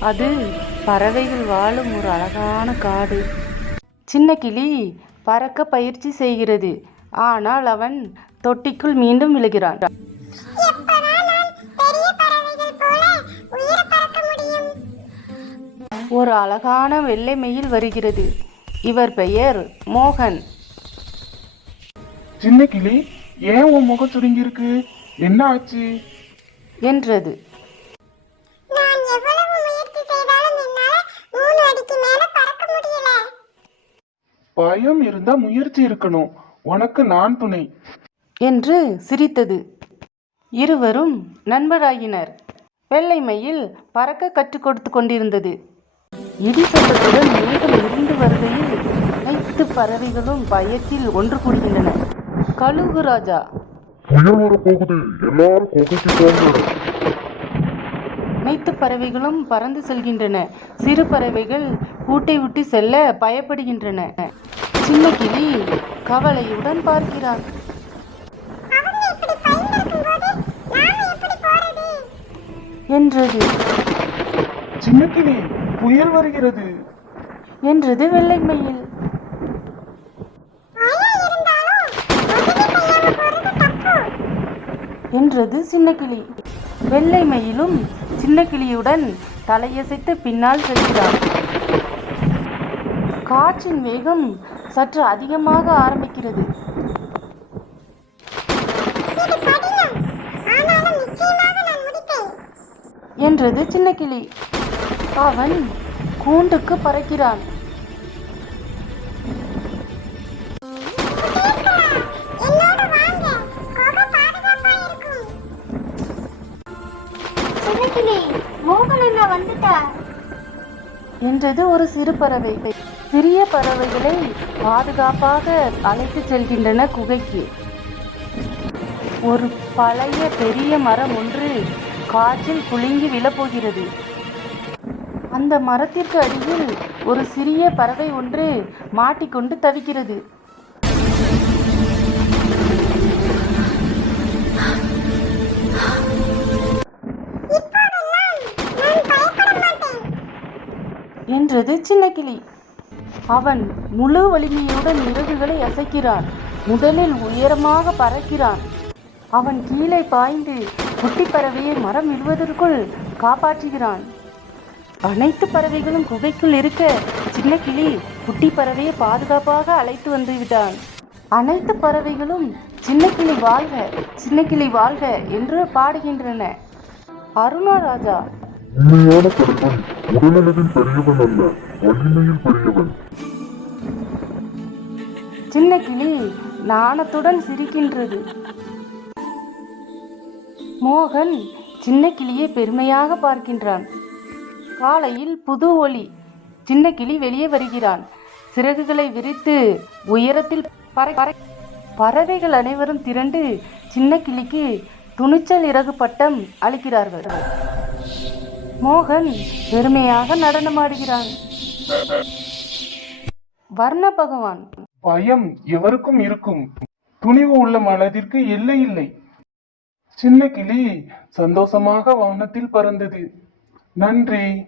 அது பறவைகள் வாழும் ஒரு அழகான காடு. சின்ன கிளி பறக்க பயிற்சி செய்கிறது. ஆனால் அவன் தொட்டிக்குள் மீண்டும் விழுகிறான். ஒரு அழகான வெள்ளை மயில் வருகிறது. இவர் பெயர் மோகன். சின்ன கிளி ஏன் உன் முகம் சுருங்கி இருக்கு என்ன ஆச்சு? என்றது. பயம் இருந்தா முயற்சி இருக்கணும். உனக்கு நான் துணை. என்று சிரித்தது. இருவரும் நண்பராகினர் வெள்ளை மயில் பறக்க கற்றுக் கொடுத்து கொண்டிருந்தது. இடி சத்தத்துடன் மேகம் இருந்து வருகையில் அனைத்து பறவைகளும் பயத்தில் ஒன்று கூடுகின்றன. கழுகு ராஜா. அனைத்து பறவைகளும் பறந்து செல்கின்றன. சிறு பறவைகள் கூட்டை விட்டு செல்ல பயப்படுகின்றன. சின்ன கிளி கவலையுடன் பார்க்கிறான் அவங்க இப்படி பயந்திருக்கும் போது நாம எப்படி போறது? என்றது. சின்ன கிளி புயல் வருகிறது. என்றது வெள்ளை மயில். என்றது சின்ன கிளி வெள்ளை மயிலும் சின்ன கிளியுடன் தலையசைத்து பின்னால் செல்கிறான் காற்றின் வேகம் சற்று அதிகமாக ஆரம்பிக்கிறது. என்றது சின்ன கிளி அவன் கூண்டுக்கு பறக்கிறான். இருக்கும். சின்னக்கிளி மோகன் வந்துட்டா என்றது ஒரு சிறு பறவை சிறிய பறவைகளை பாதுகாப்பாக அழைத்து செல்கின்றன குகைக்கு. ஒரு பழைய பெரிய மரம் ஒன்று காற்றில் குலுங்கி விழப்போகிறது. அந்த மரத்திற்கு அடியில் ஒரு சிறிய பறவை ஒன்று மாட்டிக்கொண்டு தவிக்கிறது. என்றது சின்ன கிளி. அவன் முழு வலிமையுடன் இறகுகளை அசைக்கிறான். முதலில் உயரமாக பறக்கிறான். அவன் கீழே பாய்ந்து குட்டி பறவையை மரம் இடுவதற்குள் காப்பாற்றுகிறான். அனைத்து பறவைகளும் குகைக்குள் இருக்க சின்ன கிளி குட்டி பறவையை பாதுகாப்பாக அழைத்து வந்து விட்டான். அனைத்து பறவைகளும் சின்ன கிளி வாழ்க சின்ன கிளி வாழ்க என்று பாடுகின்றன. அருணா ராஜா உண்மையான கருப்பன் உடலளவில் பெரியவன் அல்ல வலிமையில் பெரியவன். சின்ன கிளி நாணத்துடன் சிரிக்கின்றது. மோகன் சின்ன கிளியை பெருமையாக பார்க்கின்றான். காலையில் புது ஒளி சின்ன கிளி வெளியே வருகிறான். சிறகுகளை விரித்து உயரத்தில் பறவைகள் அனைவரும் திரண்டு சின்ன கிளிக்கு துணிச்சல் இறகு பட்டம் அளிக்கிறார்கள். மோகன் பெருமையாக நடனமாடுகிறான். வர்ண பகவான். பயம் எவருக்கும் இருக்கும். துணிவு உள்ள மனதிற்கு எல்லை இல்லை. சின்ன கிளி சந்தோஷமாக வானத்தில் பறந்தது. நன்றி.